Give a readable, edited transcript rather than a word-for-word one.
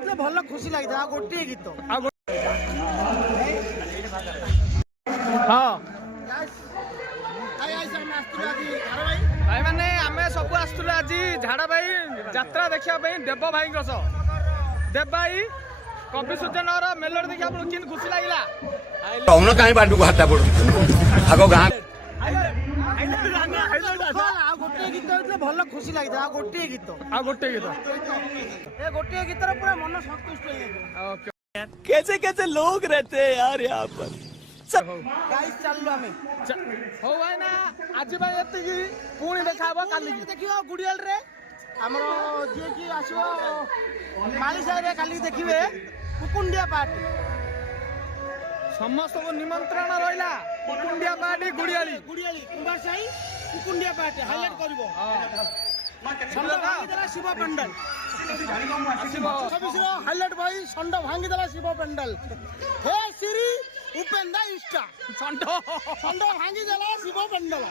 ହେଇଥିଲେ ଭଲ ଖୁସି ଲାଗିଥିଲା। ଗୋଟିଏ ଗୀତ ହଁ भाई मैंने आमे सब आसुलु आज झाड़ा भाई यात्रा देखा देव भाई देव भाई कवि सूचन मेलोडी देखा आपको किन खुशी लगिला कौन कहीं बाटू को हाथ पड़ आगो गाँ गोटे गीत ହେଇଥିଲେ ଭଲ ଖୁସି ଲାଗିଥିଲା। ଗୋଟିଏ ଗୀତ ଗୋଟିଏ ଗୀତର ପୁରା ମନ ସନ୍ତୁଷ୍ଟ ହେଇଯାଇଥିଲା। कैसे कैसे लोग रहते हैं यार यहाँ पर। गाइस चललो आमे हो भाई ना आज भाई एतिकी पुणी देखा हबो काली देखियो गुडियाल रे हमर जे की आसीबो माली साई रे काली देखिबे कुकुंडिया पार्टी समस्त को निमंत्रण रहिला कुकुंडिया पार्टी गुडियाली कुंभा साई कुकुंडिया पार्टी हाईलाइट करबो संड भांगी देला शिव पंडल सबीसरो हाईलाइट भाई संड भांगी देला शिव पंडल हे श्री उपेंद्र इष्टा संड भांगी देला शिव पंडल